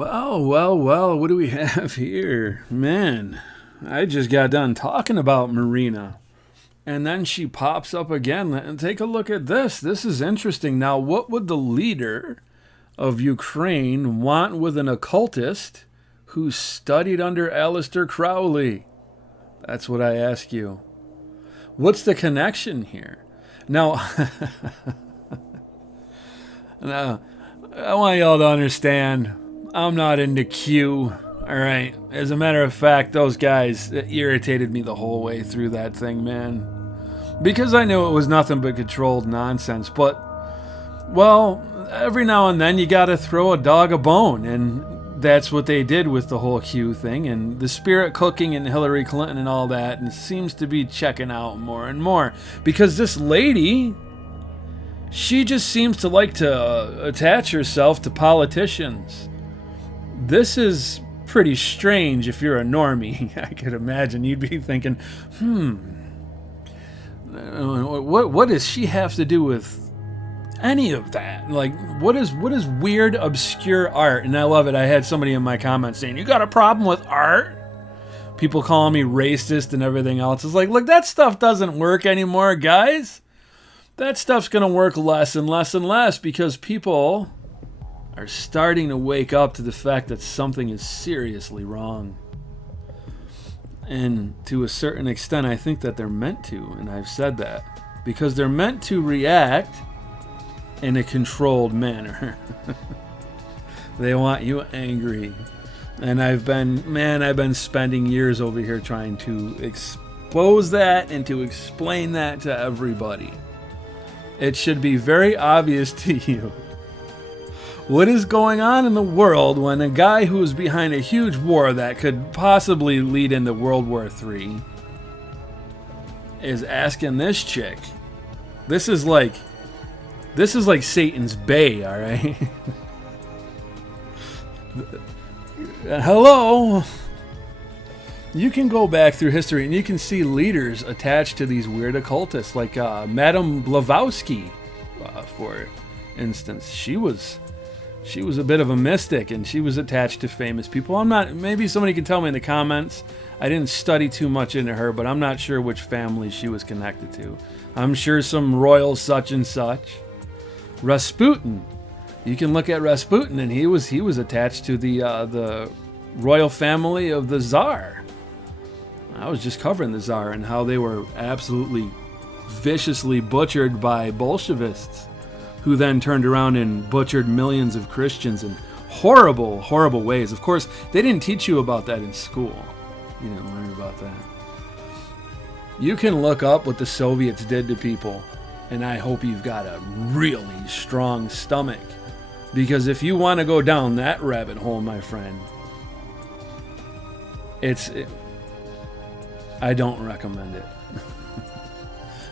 Well, what do we have here? Man, I just got done talking about Marina. And then she pops up again. And take a look at this. This is interesting. Now, what would the leader of Ukraine want with an occultist who studied under Aleister Crowley? That's what I ask you. What's the connection here? Now, now I want y'all to understand, I'm not into Q, all right? As a matter of fact, those guys irritated me the whole way through that thing, man. Because I knew it was nothing but controlled nonsense. But, well, every now and then you gotta throw a dog a bone, and that's what they did with the whole Q thing, and the spirit cooking and Hillary Clinton and all that, and seems to be checking out more and more. Because this lady, she just seems to like to attach herself to politicians. This is pretty strange if you're a normie. I could imagine you'd be thinking, what does she have to do with any of that? Like, what is weird, obscure art? And I love it. I had somebody in my comments saying, you got a problem with art? People calling me racist and everything else. It's like, look, that stuff doesn't work anymore, guys. That stuff's going to work less and less and less because people are starting to wake up to the fact that something is seriously wrong. And to a certain extent, I think that they're meant to, and I've said that, because they're meant to react in a controlled manner. They want you angry. And I've been spending years over here trying to expose that and to explain that to everybody. It should be very obvious to you what is going on in the world when a guy who is behind a huge war that could possibly lead into World War III is asking this chick. This is like Satan's Bay, all right? Hello? You can go back through history and you can see leaders attached to these weird occultists, like Madame Blavatsky, for instance. She was a bit of a mystic, and she was attached to famous people. Maybe somebody can tell me in the comments. I didn't study too much into her, but I'm not sure which family she was connected to. I'm sure some royal such and such. Rasputin. You can look at Rasputin, and he was attached to the royal family of the Tsar. I was just covering the Tsar and how they were absolutely viciously butchered by Bolshevists, who then turned around and butchered millions of Christians in horrible, horrible ways. Of course, they didn't teach you about that in school. You didn't learn about that. You can look up what the Soviets did to people, and I hope you've got a really strong stomach. Because if you want to go down that rabbit hole, my friend, I don't recommend it.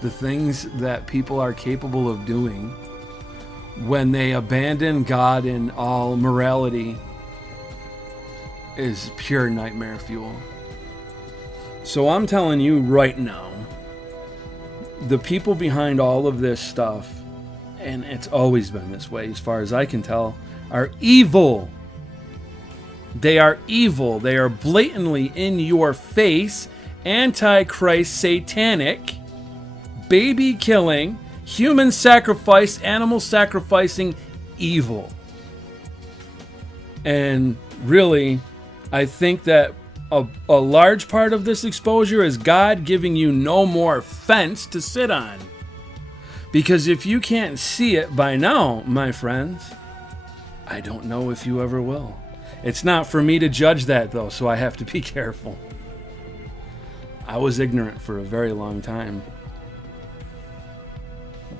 The things that people are capable of doing when they abandon God and all morality is pure nightmare fuel. So I'm telling you right now, the people behind all of this stuff, and it's always been this way as far as I can tell, are evil. They are evil. They are blatantly in your face, antichrist, satanic, baby killing, human sacrifice, animal sacrificing evil. And really, I think that a large part of this exposure is God giving you no more fence to sit on. Because if you can't see it by now, my friends, I don't know if you ever will. It's not for me to judge that, though, so I have to be careful. I was ignorant for a very long time.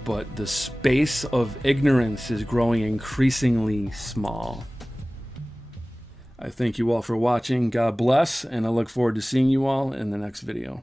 But the space of ignorance is growing increasingly small. I thank you all for watching. God bless, and I look forward to seeing you all in the next video.